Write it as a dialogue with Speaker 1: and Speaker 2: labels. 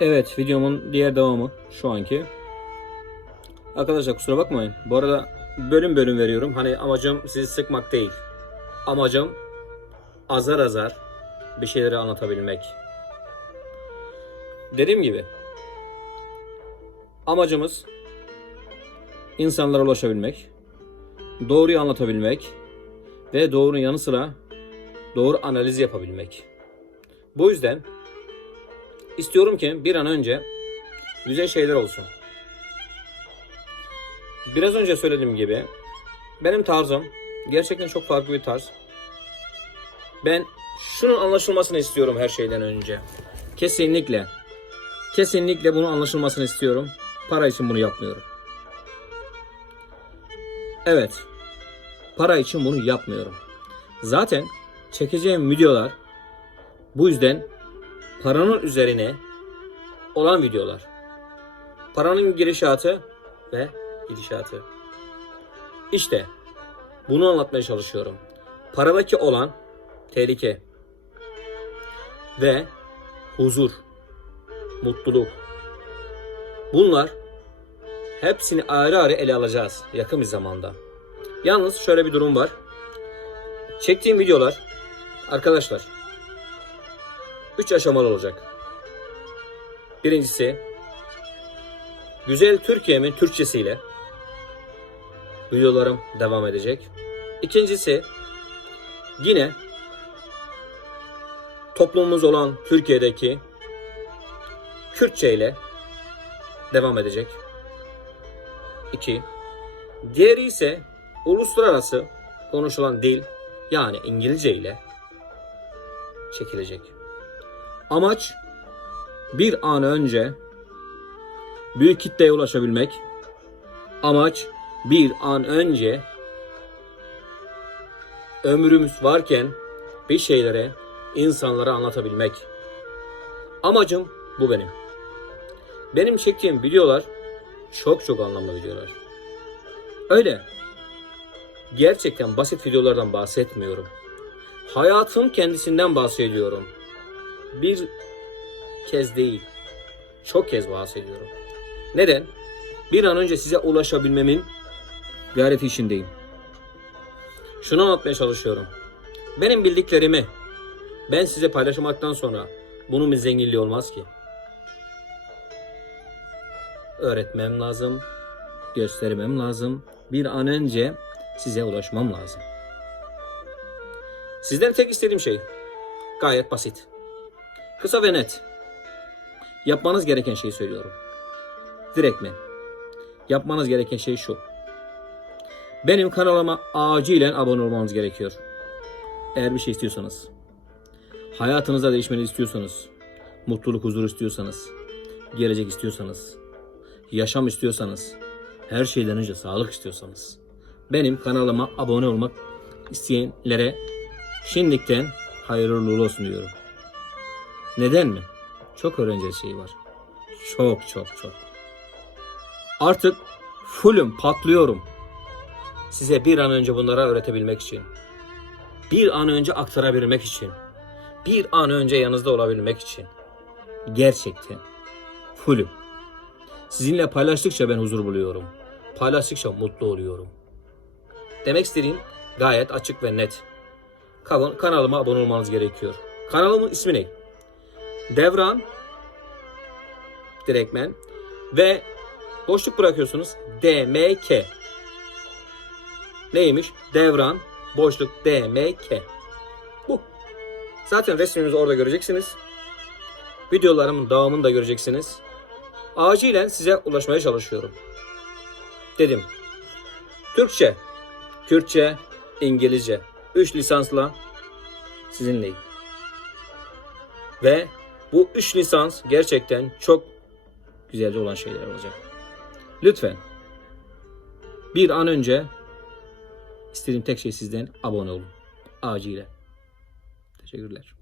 Speaker 1: Evet videomun diğer devamı şu anki. Arkadaşlar kusura bakmayın. Bu arada bölüm bölüm veriyorum. Hani amacım sizi sıkmak değil. Amacım azar azar bir şeyleri anlatabilmek. Dediğim gibi amacımız insanlara ulaşabilmek, doğruyu anlatabilmek ve doğrunun yanı sıra doğru analiz yapabilmek. Bu yüzden istiyorum ki bir an önce güzel şeyler olsun. Biraz önce söylediğim gibi benim tarzım gerçekten çok farklı bir tarz. Ben şunun anlaşılmasını istiyorum her şeyden önce. Kesinlikle. Kesinlikle bunun anlaşılmasını istiyorum. Para için bunu yapmıyorum. Evet. Para için bunu yapmıyorum. Zaten çekeceğim videolar bu yüzden paranın üzerine olan videolar. Paranın girişatı ve gidişatı. İşte bunu anlatmaya çalışıyorum. Paradaki olan tehlike ve huzur, mutluluk. Bunlar hepsini ayrı ayrı ele alacağız yakın bir zamanda. Yalnız şöyle bir durum var. Çektiğim videolar arkadaşlar 3 aşamalı olacak. Birincisi Güzel Türkiye'min Türkçesiyle videolarım devam edecek. İkincisi yine toplumumuz olan Türkiye'deki Kürtçe ile devam edecek. İki. Diğeri ise uluslararası konuşulan dil yani İngilizce ile çekilecek. Amaç bir an önce büyük kitleye ulaşabilmek. Amaç bir an önce ömrümüz varken bir şeylere insanlara anlatabilmek. Amacım bu benim. Benim çektiğim videolar çok çok anlamlı videolar. Öyle. Gerçekten basit videolardan bahsetmiyorum. Hayatın kendisinden bahsediyorum. Bir kez değil, çok kez bahsediyorum. Neden? Bir an önce size ulaşabilmemin gayreti içindeyim. Şunu anlatmaya çalışıyorum. Benim bildiklerimi ben size paylaşmaktan sonra bunun bir zenginliği olmaz ki. Öğretmem lazım, göstermem lazım. Bir an önce size ulaşmam lazım. Sizden tek istediğim şey gayet basit. Kısa ve net. Yapmanız gereken şeyi söylüyorum. Direktmen. Yapmanız gereken şey şu. Benim kanalıma acilen abone olmanız gerekiyor. Eğer bir şey istiyorsanız. Hayatınızda değişmeni istiyorsanız. Mutluluk, huzur istiyorsanız. Gelecek istiyorsanız. Yaşam istiyorsanız. Her şeyden önce sağlık istiyorsanız. Benim kanalıma abone olmak isteyenlere şimdiden hayırlı olsun diyorum. Neden mi? Çok öğreneceği şey var. Çok çok çok. Artık fullüm patlıyorum. Size bir an önce bunlara öğretebilmek için. Bir an önce aktarabilmek için. Bir an önce yanınızda olabilmek için. Gerçekten. Fullüm. Sizinle paylaştıkça ben huzur buluyorum. Paylaştıkça mutlu oluyorum. Demek istediğim gayet açık ve net. Kan- Kanalıma abone olmanız gerekiyor. Kanalımın ismi ne? Devran direktmen ve boşluk bırakıyorsunuz DMK. Neymiş? Devran boşluk DMK. Bu. Zaten resmimizi orada göreceksiniz. Videolarımın devamını da göreceksiniz. Acilen size ulaşmaya çalışıyorum. Dedim. Türkçe, Kürtçe, İngilizce. 3 lisansla sizinleyim. Ve bu 3 lisans gerçekten çok güzelce olan şeyler olacak. Lütfen bir an önce istediğim tek şey sizden abone olun. Acilen. Teşekkürler.